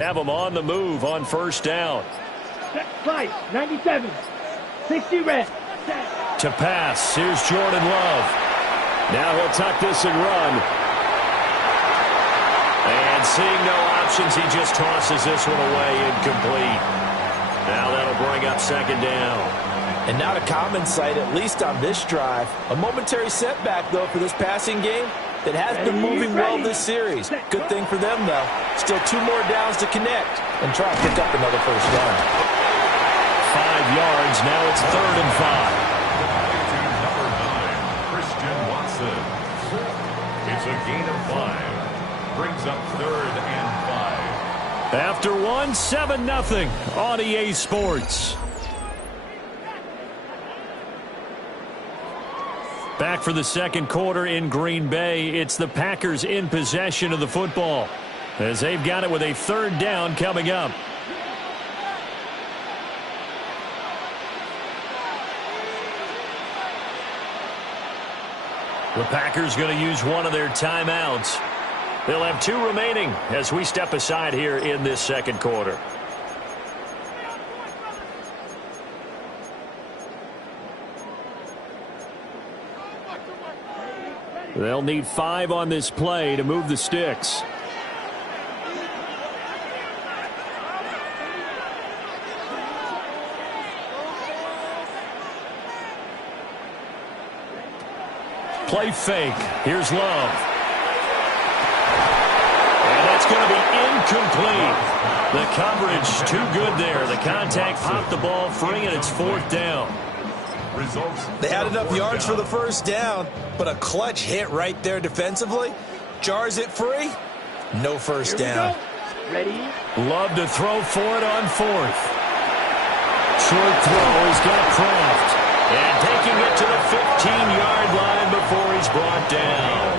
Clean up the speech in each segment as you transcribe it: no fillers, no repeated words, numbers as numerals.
Have them on the move on first down. Slice, 97. 60 red. To pass. Here's Jordan Love. Now he'll tuck this and run. And seeing no options, he just tosses this one away, incomplete. Now that'll bring up second down. And not a common sight, at least on this drive. A momentary setback, though, for this passing game that has been moving well this series. Good thing for them, though. Still 2 more downs to connect and try to pick up another first down. 5 yards. Now it's 3rd and 5. Number 9, Christian Watson. It's a gain of 5. Brings up 3rd and 5. After 1, 7-0 on EA Sports. Back for the second quarter in Green Bay. It's the Packers in possession of the football as they've got it with a 3rd down coming up. The Packers going to use one of their timeouts. They'll have 2 remaining as we step aside here in this second quarter. They'll need 5 on this play to move the sticks. Play fake. Here's Love. And that's going to be incomplete. The coverage too good there. The contact popped the ball free, and it's 4th down. They had enough yards for the first down, but a clutch hit right there defensively. Jars it free. No first down. Ready? Love to throw for it on 4th. Short throw. He's got Kraft. And taking it to the 15-yard line before he's brought down.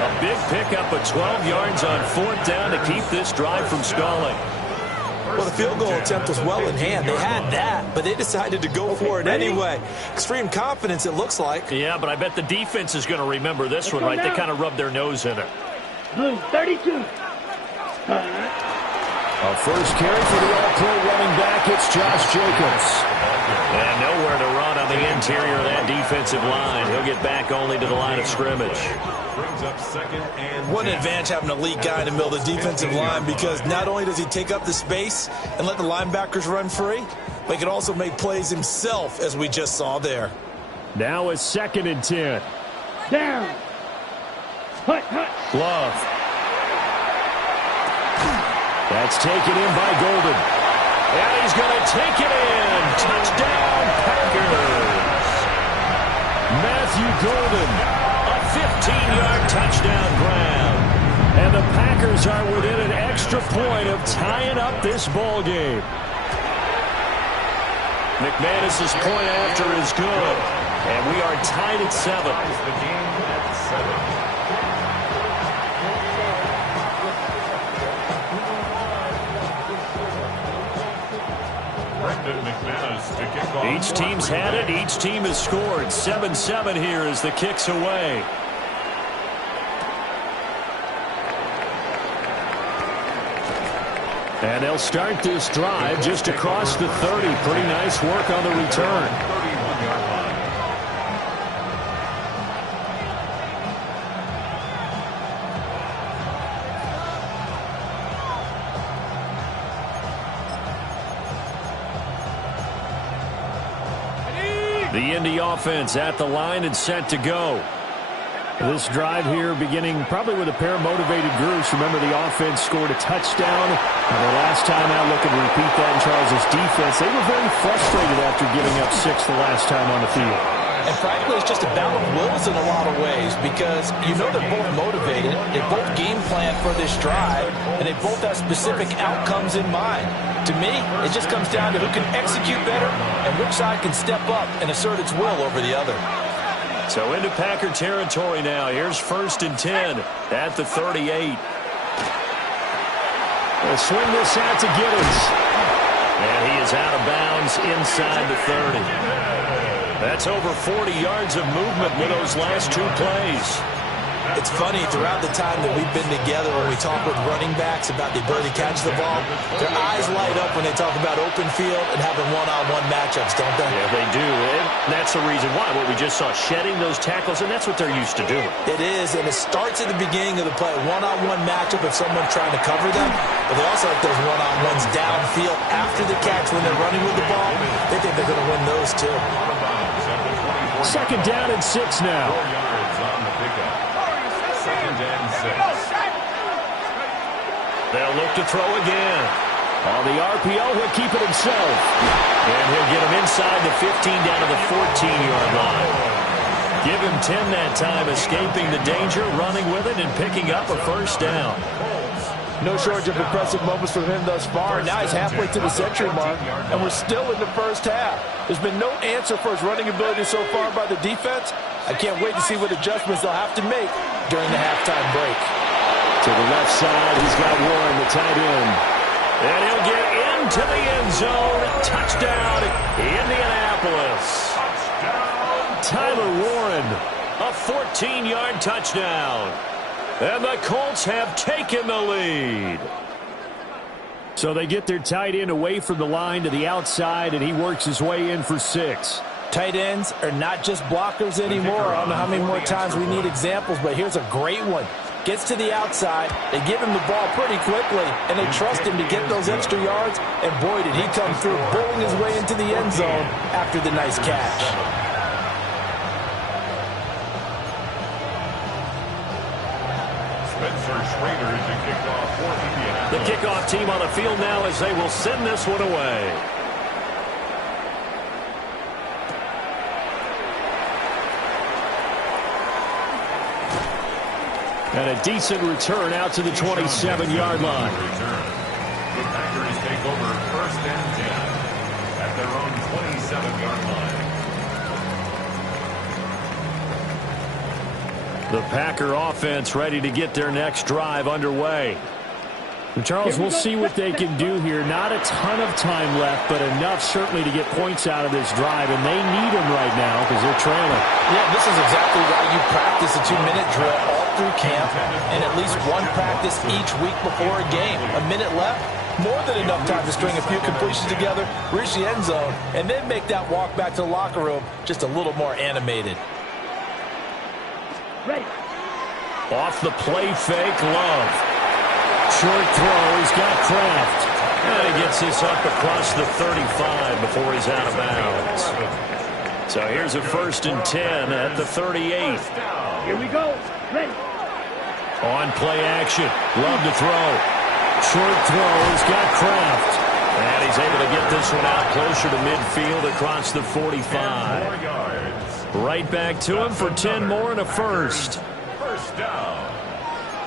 A big pickup of 12 yards on 4th down to keep this drive from stalling. Well, the field goal attempt was well in hand. They had that, but they decided to go for it anyway. Extreme confidence, it looks like. Yeah, but I bet the defense is going to remember this one, right? They kind of rubbed their nose in it. Blue, 32. A first carry for the all-pro running back. It's Josh Jacobs. And nowhere to run on the interior of that defensive line. He'll get back only to the line of scrimmage. Brings up 2nd and What an advantage having an elite guy in the middle of the defensive line, because not only does he take up the space and let the linebackers run free, but he can also make plays himself, as we just saw there. Now it's 2nd and 10. Down. Hut, hut. Love. That's taken in by Golden. And he's going to take it in. Touchdown, Packers. Matthew Golden, a 15-yard touchdown grab. And the Packers are within an extra point of tying up this ball game. McManus's point after is good. And we are tied at 7. The game at 7. Each team's had it. Each team has scored. 7-7 here as the kick's away. And they'll start this drive just across the 30. Pretty nice work on the return. 31-yard line. The Indy offense at the line and set to go. This drive here beginning probably with a pair of motivated groups. Remember, the offense scored a touchdown. And the last time out, looking to repeat that in Charles' defense. They were very frustrated after giving up 6 the last time on the field. And frankly, it's just a battle of wills in a lot of ways, because you know they're both motivated, they both game plan for this drive, and they both have specific outcomes in mind. To me, it just comes down to who can execute better and which side can step up and assert its will over the other. So into Packer territory now. Here's 1st and 10 at the 38. They'll swing this out to Giddens. And he is out of bounds inside the 30. That's over 40 yards of movement with those last 2 plays. It's funny, throughout the time that we've been together, when we talk with running backs about the ability to catch the ball, their eyes light up when they talk about open field and having one-on-one matchups, don't they? Yeah, they do, and that's the reason why. What we just saw, shedding those tackles, and that's what they're used to doing. It is, and it starts at the beginning of the play, one-on-one matchup if someone's trying to cover them, but they also like those one-on-ones downfield after the catch when they're running with the ball. They think they're going to win those, too. Second down and 6 now. 4 yards on the pickup. Second and 6. They'll look to throw again. On the RPO, he'll keep it himself. And he'll get him inside the 15 down to the 14-yard line. Give him 10 that time, escaping the danger, running with it, and picking up a first down. No shortage of impressive moments from him thus far. Now he's halfway to the century mark, and we're still in the first half. There's been no answer for his running ability so far by the defense. I can't wait to see what adjustments they'll have to make during the halftime break. To the left side, he's got Warren, the tight end. And he'll get into the end zone. Touchdown, Indianapolis. Tyler Warren, a 14-yard touchdown. And the Colts have taken the lead. So they get their tight end away from the line to the outside, and he works his way in for 6. Tight ends are not just blockers anymore. I don't know how many more times we need examples, but here's a great one. Gets to the outside, they give him the ball pretty quickly, and they trust him to get those extra yards, and boy, did he come through, bowling his way into the end zone after the nice catch. The kickoff team on the field now as they will send this one away. And a decent return out to the 27-yard line. The Packers take over first and 10 at their own 27-yard line. The Packer offense ready to get their next drive underway. And Charles, we'll see what they can do here. Not a ton of time left, but enough certainly to get points out of this drive, and they need them right now because they're trailing. Yeah, this is exactly why you practice a 2-minute drill all through camp and at least one practice each week before a game. A minute left, more than enough time to string a few completions together, reach the end zone, and then make that walk back to the locker room just a little more animated. Ready. Off the play fake, Love. Short throw, he's got Kraft. And he gets this up across the 35 before he's out of bounds. So here's a first and 10 at the 38. Here we go. Ready. On play action, Love to throw. Short throw, he's got Kraft. And he's able to get this one out closer to midfield across the 45. Right back to him for 10 more and a first. First down.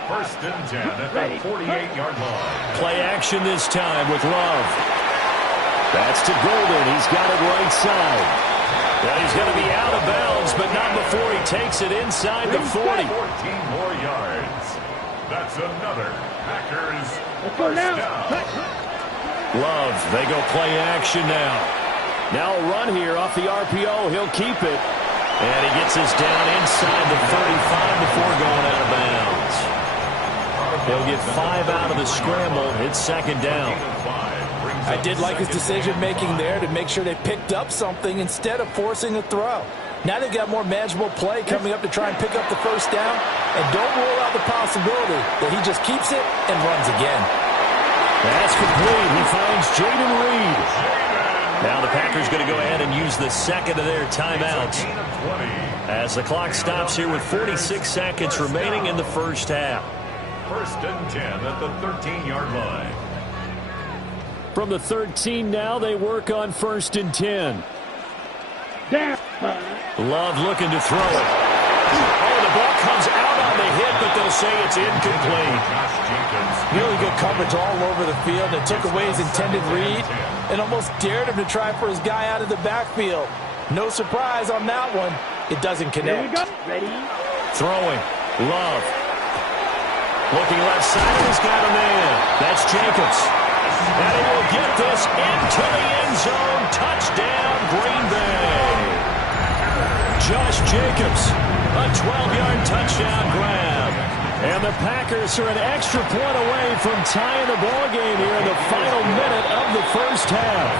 First and 10 at the 48-yard line. Play action this time with Love. That's to Golden. He's got it right side. Well, he's going to be out of bounds, but not before he takes it inside the 40. 14 more yards. That's another Packers Let's go now. Love, they go play action now. Now a run here off the RPO. He'll keep it. And he gets this down inside the 35 before going out of bounds. He'll get 5 out of the scramble. It's second down. I did like his decision-making there to make sure they picked up something instead of forcing a throw. Now they've got more manageable play coming up to try and pick up the first down. And don't rule out the possibility that he just keeps it and runs again. That's complete. He finds Jaden Reed. Now the Packers going to go ahead and use the second of their timeouts as the clock stops here with 46 seconds remaining in the first half. First and 10 at the 13-yard line. From the 13 now, they work on first and 10. Down. Love looking to throw it. Oh, the ball comes out on the hit, but they'll say it's incomplete. Really good coverage all over the field. It took away his intended read and almost dared him to try for his guy out of the backfield. No surprise on that one. It doesn't Here we connect. go. Ready. Throwing. Love. Looking left side, he's got a man. That's Jacobs. And he will get this into the end zone. Touchdown, Green Bay. Josh Jacobs. A 12-yard touchdown grab. And the Packers are an extra point away from tying the ball game here in the final minute of the first half.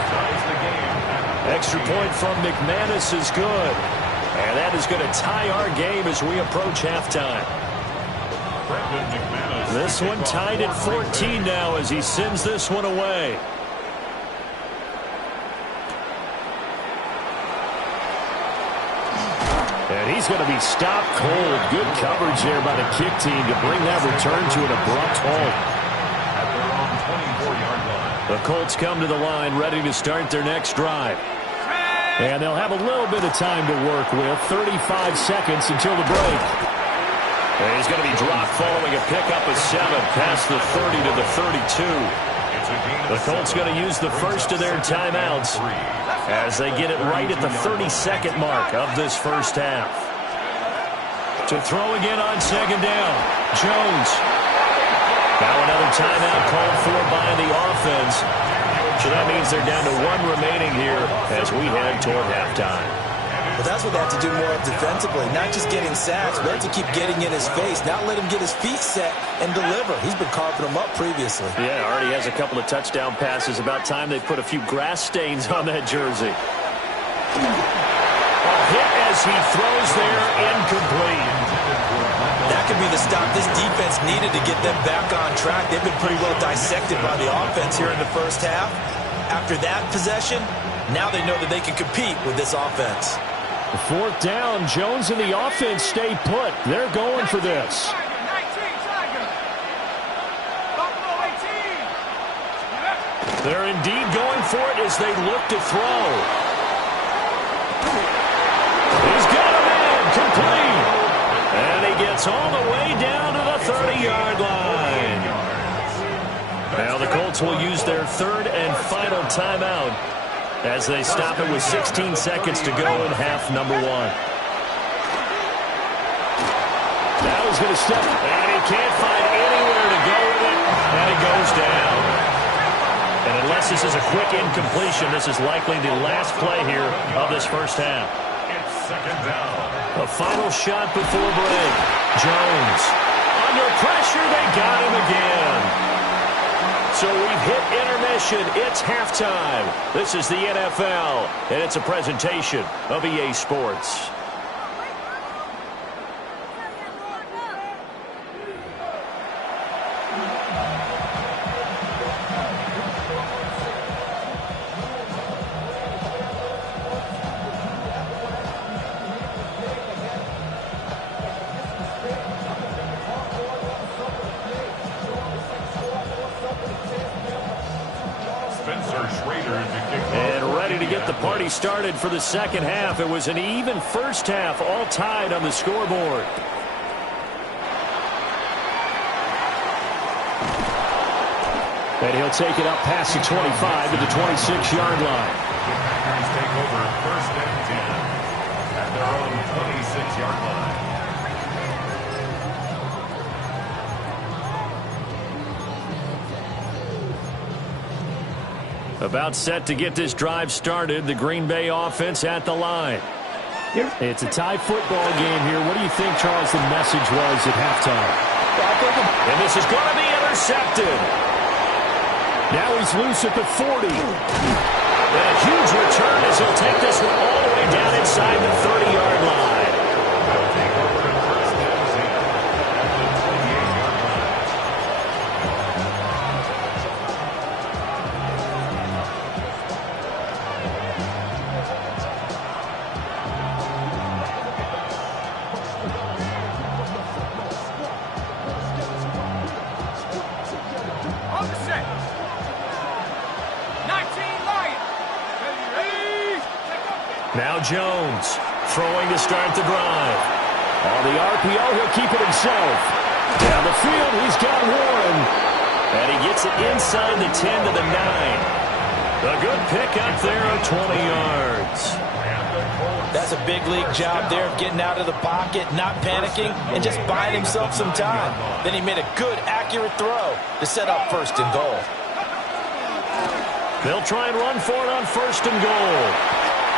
Extra point from McManus is good. And that is going to tie our game as we approach halftime. This one tied at 14 now as he sends this one away. And he's going to be stopped cold. Good coverage there by the kick team to bring that return to an abrupt halt. At their own 24-yard line. The Colts come to the line ready to start their next drive. And they'll have a little bit of time to work with. 35 seconds until the break. And he's going to be dropped following a pickup of 7 past the 30 to the 32. The Colts going to use the first of their timeouts as they get it right at the 32nd mark of this first half. To throw again on second down, Jones. Now another timeout called for by the offense. So that means they're down to 1 remaining here as we head toward halftime. Well, that's what they have to do more of defensively. Not just getting sacks, but to keep getting in his face. Not let him get his feet set and deliver. He's been carving them up previously. Yeah, already has a couple of touchdown passes. About time they put a few grass stains on that jersey. A hit as he throws there, incomplete. That could be the stop this defense needed to get them back on track. They've been pretty well dissected by the offense here in the first half. After that possession, now they know that they can compete with this offense. 4th down, Jones and the offense stay put. They're going for this. They're indeed going for it as they look to throw. He's got a man, complete. And he gets all the way down to the 30-yard line. Now the Colts will use their 3rd and final timeout as they stop it with 16 seconds to go in half number 1. Now he's going to step, and he can't find anywhere to go with it, and he goes down. And unless this is a quick incompletion, this is likely the last play here of this first half. It's 2nd down. A final shot before break. Jones. Under pressure, they got him again. So we've hit intermission. It's halftime. This is the NFL, and it's a presentation of EA Sports. Party started for the second half. It was an even first half, all tied on the scoreboard. And he'll take it up past the 25 to the 26-yard line. The Packers take over 1st and 10 at their own 26-yard line. About set to get this drive started. The Green Bay offense at the line. It's a tie football game here. What do you think, Charles, the message was at halftime? And this is going to be intercepted. Now he's loose at the 40. And a huge return as he'll take this one all the way down inside the 30-yard line. They'll take over at 1st and 10 at the 28-yard line. Now Jones throwing to start the drive. On the RPO, he'll keep it himself. Down the field, he's got Warren. And he gets it inside the 10 to the 9. A good pickup there of 20 yards. That's a big league job there of getting out of the pocket, not panicking, and just buying himself some time. Then he made a good, accurate throw to set up 1st and goal. They'll try and run for it on 1st and goal.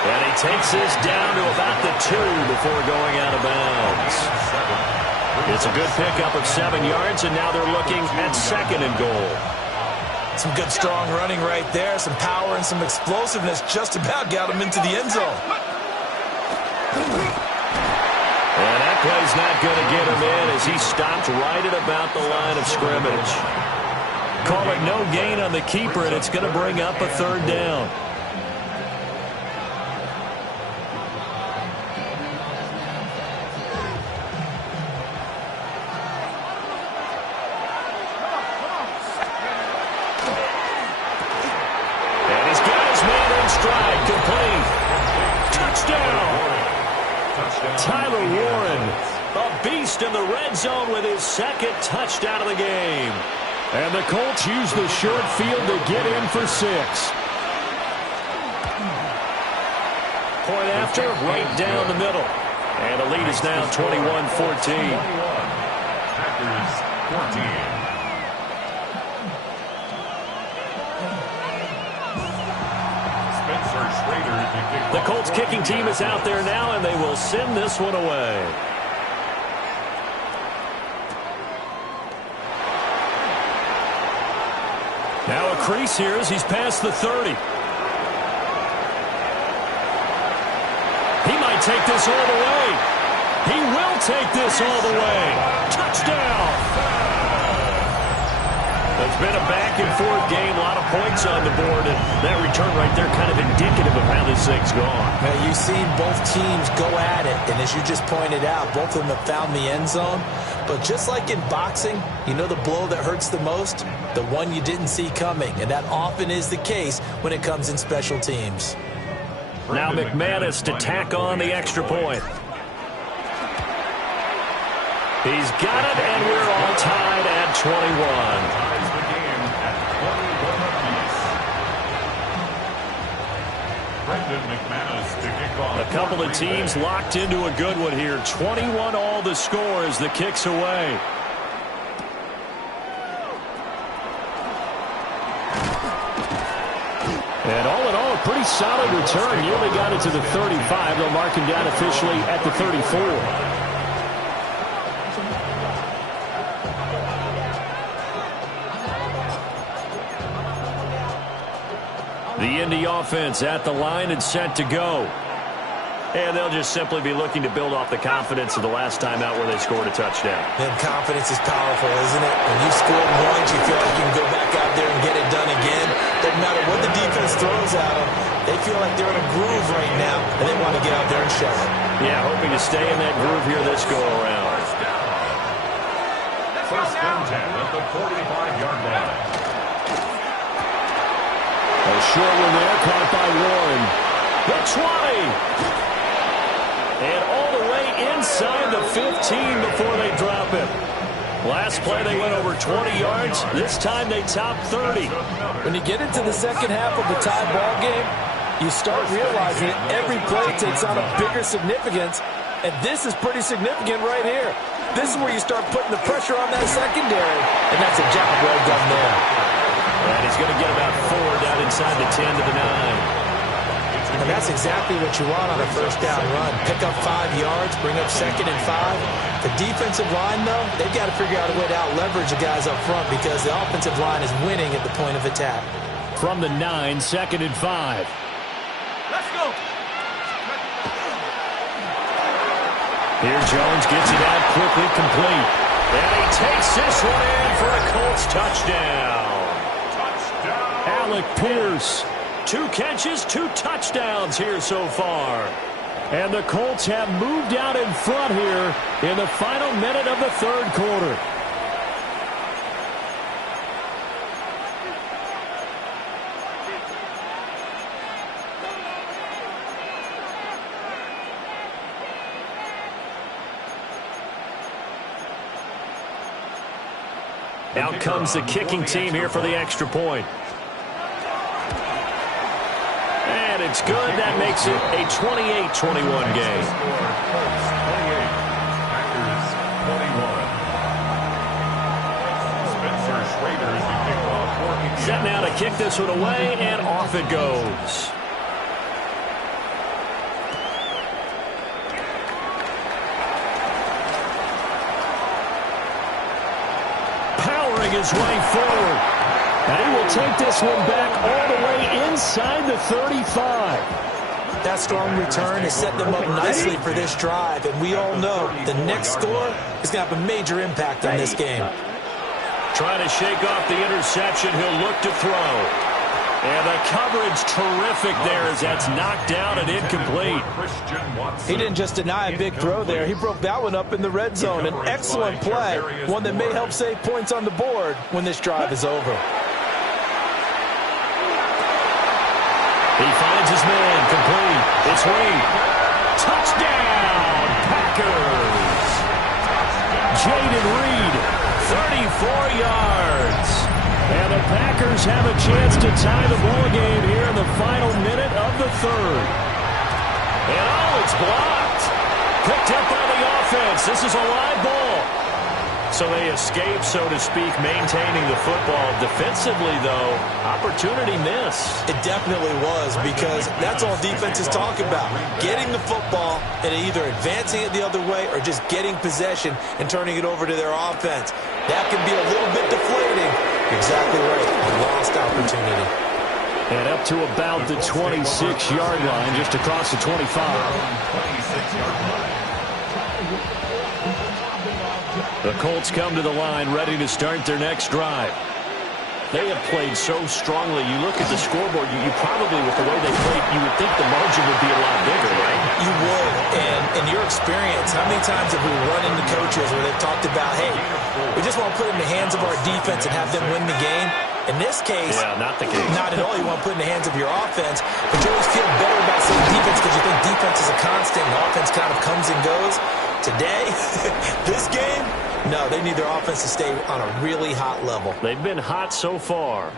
And he takes this down to about the 2 before going out of bounds. It's a good pickup of 7 yards, and now they're looking at 2nd and goal. Some good, strong running right there. Some power and some explosiveness just about got him into the end zone. And that play's not going to get him in as he stopped right at about the line of scrimmage. Call it no gain on the keeper, and it's going to bring up a 3rd down. And he's got his man in stride, complete. Touchdown! Tyler Warren, a beast in the red zone with his 2nd touchdown of the game. And the Colts use the short field to get in for 6. Point after, right down the middle. And the lead is now 21-14. Packers 14. The Colts kicking team is out there now, and they will send this one away. Now a crease here as he's past the 30. He might take this all the way. He will take this all the way. Touchdown! It's been a back-and-forth game, a lot of points on the board, and that return right there kind of indicative of how this thing's gone. Now, you've seen both teams go at it, and as you just pointed out, both of them have found the end zone. But just like in boxing, you know the blow that hurts the most? The one you didn't see coming, and that often is the case when it comes in special teams. Now McManus to tack on the extra point. He's got it, and we're all tied at 21. A couple of teams locked into a good one here. 21 all the score as the kick's away. And all in all, a pretty solid return. He only got it to the 35. They'll mark him down officially at the 34. The Indy offense at the line and set to go. And they'll just simply be looking to build off the confidence of the last time out where they scored a touchdown. And confidence is powerful, isn't it? When you scored once, you feel like you can go back out there and get it done again. Doesn't matter what the defense throws at them. They feel like they're in a groove right now, and they want to get out there and show it. Yeah, hoping to stay in that groove here this go-around. First and 10 at the 45-yard line. A short one there, caught by Warren. The 20. And all the way inside the 15 before they drop it. Last play they went over 20 yards. This time they top 30. When you get into the second half of the tie ball game, you start realizing that every play takes on a bigger significance. And this is pretty significant right here. This is where you start putting the pressure on that secondary. And that's a job well done there. And he's going to get about 4 down inside the 10 to the 9. And that's exactly what you want on a first down run. Pick up 5 yards, bring up 2nd and 5. The defensive line, though, they've got to figure out a way to out-leverage the guys up front because the offensive line is winning at the point of attack. From the 9, 2nd and 5. Let's go. Here Jones gets it out quickly, complete. And he takes this one in for a Colts touchdown. Alec Pierce. 2 catches, 2 touchdowns here so far. And the Colts have moved out in front here in the final minute of the 3rd quarter. Out comes the kicking team here for the extra point. And it's good. That makes it a 28-21 game. Set now to kick this one away, and off it goes. his way forward. And he will take this one back all the way inside the 35. That strong return has set them up nicely for this drive, and we all know the next score is going to have a major impact on this game. Trying to shake off the interception, he'll look to throw. And the coverage terrific there as that's knocked down and incomplete. He didn't just deny a big throw there. He broke that one up in the red zone. An excellent play, one that may help save points on the board when this drive is over. He finds his man, complete. It's Reed. Touchdown, Packers. Jaden Reed, 34 yards. And the Packers have a chance to tie the ball game here in the final minute of the third. And it's blocked. Picked up by the offense. This is a live ball. So they escape, so to speak, maintaining the football. Defensively, though, opportunity missed. It definitely was, because that's all defenses talk about. Getting the football and either advancing it the other way or just getting possession and turning it over to their offense. That can be a little bit deflating. Exactly right. A lost opportunity. And up to about the 26-yard line, just across the 25. 26-yard line. The Colts come to the line ready to start their next drive. They have played so strongly. You look at the scoreboard, you probably, with the way they played, you would think the margin would be a lot bigger, right? You would. And in your experience, how many times have we run into coaches where they've talked about, hey, we just want to put it in the hands of our defense and have them win the game? In this case, not the case. Not at all. You want to put it in the hands of your offense, but you always feel better about saying defense because you think defense is a constant and offense kind of comes and goes. Today, this game, no, they need their offense to stay on a really hot level. They've been hot so far.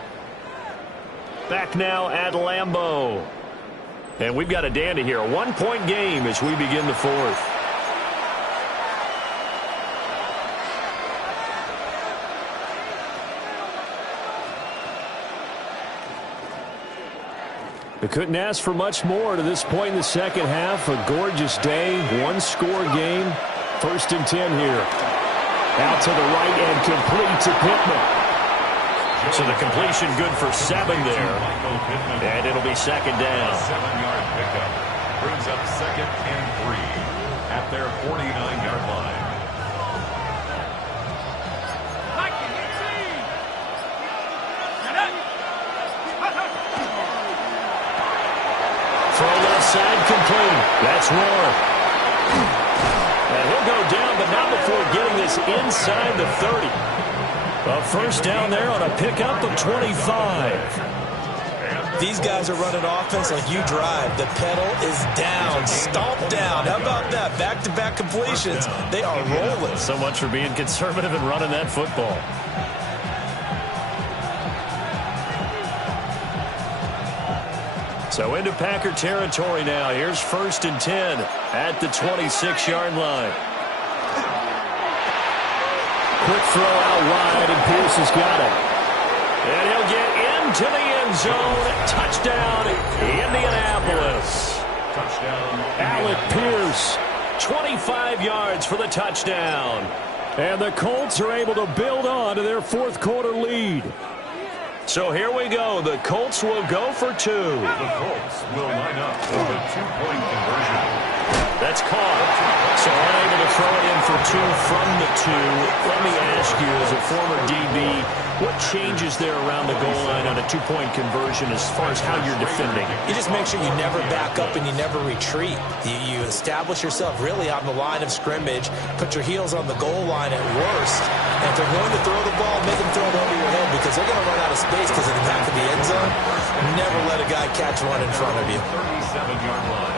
Back now at Lambeau. And we've got a dandy here. A one-point game as we begin the fourth. They couldn't ask for much more to this point in the second half. A gorgeous day, one-score game. 1st and 10 here. Out to the right and complete to Pittman. So the completion good for 7 there. And it'll be second down. 7-yard pickup brings up 2nd and 3 at their 49-yard line. Throw left side complete. That's Ward. And he'll go down, but not before getting this inside the 30. A first down there on a pickup of 25. These guys are running offense like you drive. The pedal is down, stomped down. How about that? Back-to-back completions. They are rolling. So much for being conservative and running that football. So into Packer territory now. Here's 1st and 10 at the 26-yard line. Quick throw out wide, and Pierce has got it. And he'll get into the end zone. Touchdown, Indianapolis. Touchdown. Alec Pierce, 25 yards for the touchdown. And the Colts are able to build on to their fourth-quarter lead. So here we go. The Colts will go for 2. The Colts will line up for the 2-point conversion. That's caught. So unable to throw it in for 2 from the 2. Let me ask you, as a former DB, what changes there around the goal line on a 2-point conversion as far as how you're defending? You just make sure you never back up and you never retreat. You establish yourself really on the line of scrimmage, put your heels on the goal line at worst, and if they're going to throw the ball, make them throw it over your head because they're going to run out of space because of the back of the end zone. Never let a guy catch one in front of you. 37-yard line.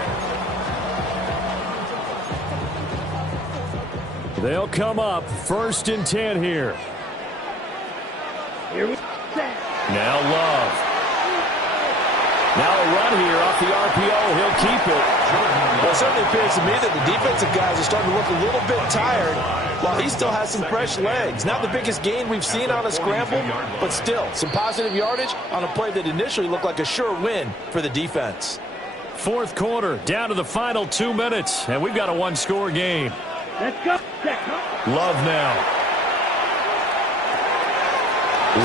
They'll come up 1st and 10 here. Here we go. Now Love. Now a run here off the RPO. He'll keep it. Well, it certainly appears to me that the defensive guys are starting to look a little bit tired while he still has some fresh legs. Not the biggest gain we've seen on a scramble, but still some positive yardage on a play that initially looked like a sure win for the defense. Fourth quarter, down to the final 2 minutes, and we've got a one-score game. Let's go. Love now.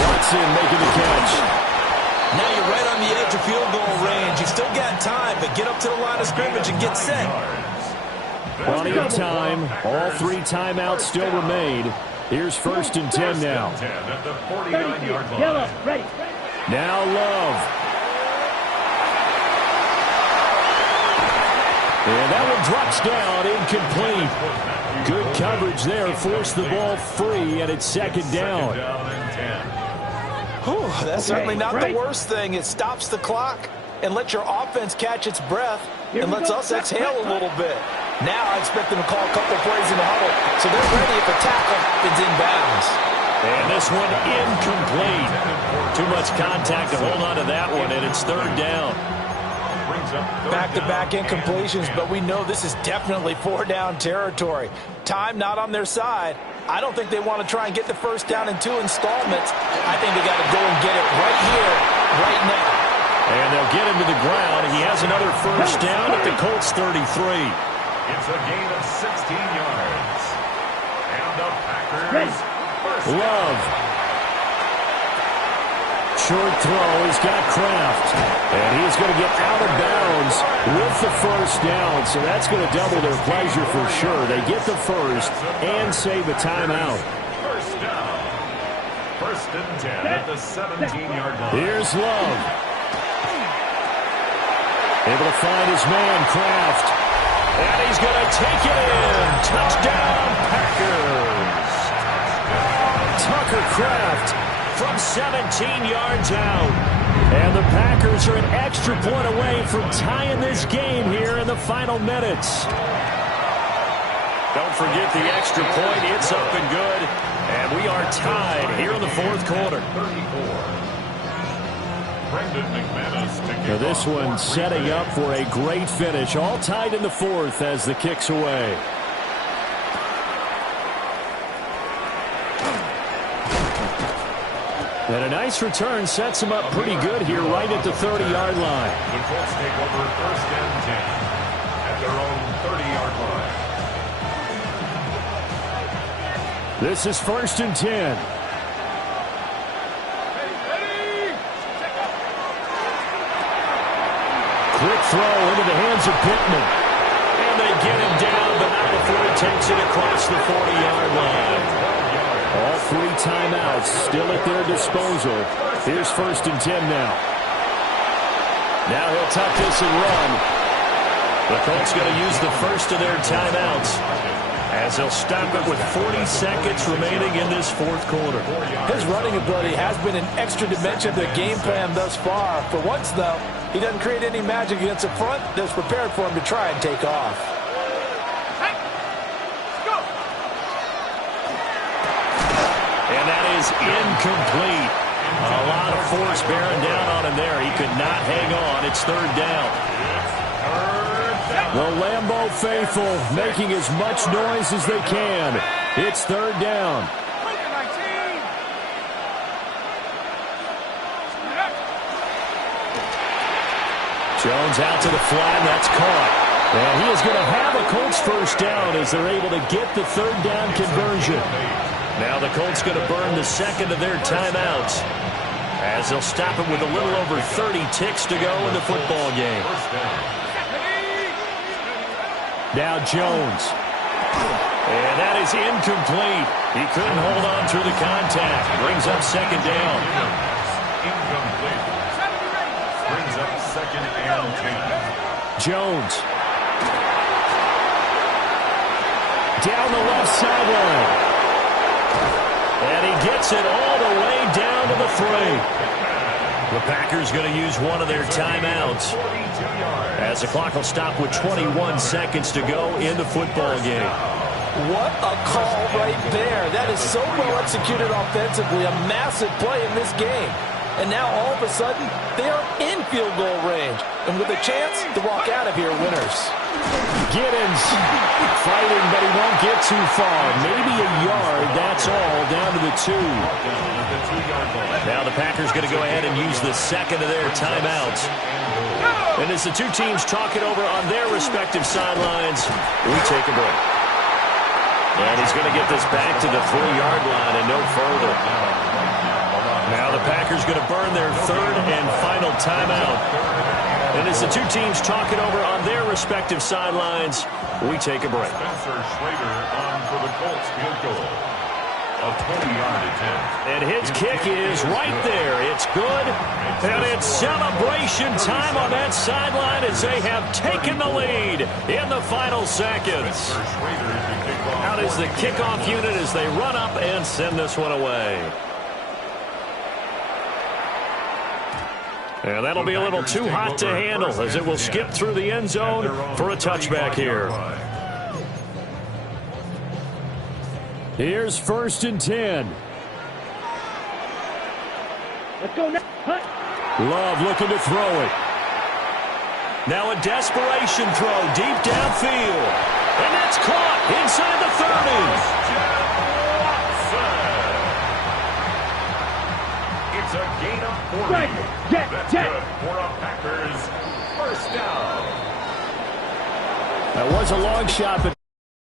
Watson making the catch. Now you're right on the edge of field goal range. You've still got time, but get up to the line of scrimmage and get set. Plenty of time. All 3 timeouts still remain. Here's 1st and 10 now. At the 49-yard line. Yellow, ready. Now Love. And that one drops down, incomplete. Good coverage there, forced the ball free, and it's 2nd down. Whew, that's certainly not the worst thing. It stops the clock and lets your offense catch its breath and lets us exhale a little bit. Now I expect them to call a couple plays in the huddle, so they're ready if a tackle is inbounds. And this one incomplete. Too much contact to hold on to that one, and it's 3rd down. Back-to-back incompletions, but we know this is definitely 4-down territory. Time not on their side. I don't think they want to try and get the 1st down in 2 installments. I think they got to go and get it right here, right now. And they'll get him to the ground. He has another 1st down at the Colts 33. It's a gain of 16 yards. And the Packers first. Love. Short throw. He's got Kraft. And he's going to get out of bounds with the 1st down. So that's going to double their pleasure for sure. They get the 1st and save a timeout. 1st down. 1st and 10 at the 17-yard line. Here's Love. Able to find his man, Kraft. And he's going to take it in. Touchdown, Packers. Tucker Kraft from 17 yards out. And the Packers are an extra point away from tying this game here in the final minutes. Don't forget the extra point. It's up and good. And we are tied here in the 4th quarter. 34. Now this one setting up for a great finish. All tied in the 4th as the kick's away. And a nice return sets him up pretty good here right at the 30-yard line. The Colts take over 1st and 10 at their own 30-yard line. This is 1st and 10. Quick throw into the hands of Pittman. And they get him down, but not before he takes it across the 40-yard line. All 3 timeouts still at their disposal. Here's 1st and 10 now. Now he'll tuck this and run. The Colts going to use the 1st of their timeouts as they'll stop it with 40 seconds remaining in this 4th quarter. His running ability has been an extra dimension to the game plan thus far. For once, though, he doesn't create any magic against the front that's prepared for him to try and take off. And that is incomplete. A lot of force bearing down on him there. He could not hang on. It's 3rd down. The Lambeau faithful making as much noise as they can. It's 3rd down. Jones out to the flat, and that's caught. And he is going to have a Colts 1st down as they're able to get the 3rd down conversion. Now the Colts going to burn the 2nd of their timeouts as they'll stop it with a little over 30 ticks to go in the football game. Now Jones. And that is incomplete. He couldn't hold on through the contact. Brings up 2nd down. Incomplete. Brings up 2nd and 10. Jones. Down the left sideline. And he gets it all the way down to the 3. The Packers going to use one of their timeouts as the clock will stop with 21 seconds to go in the football game. What a call right there. That is so well executed offensively. A massive play in this game. And now all of a sudden, they are in field goal range. And with a chance to walk out of here winners. Giddens fighting, but he won't get too far. Maybe a yard, that's all, down to the 2. Now the Packers going to go ahead and use the 2nd of their timeouts. And as the 2 teams talk it over on their respective sidelines, we take a break. And he's going to get this back to the 3-yard line and no further. Now the Packers going to burn their third and final timeout. And as the two teams talk it over on their respective sidelines, we take a break. Spencer Schrader on for the Colts field goal. A 20-yard attempt. And his kick is right there. It's good. And it's celebration time on that sideline as they have taken the lead in the final seconds. Out is the kickoff unit as they run up and send this one away. And that'll be a little too hot to handle as it will skip through the end zone for a touchback here. Here's 1st and 10. Let's go now. Love looking to throw it. Now a desperation throw deep downfield. And that's caught inside the 30. It's a gain of 40. That's good for a Packers first down. That was a long shot, but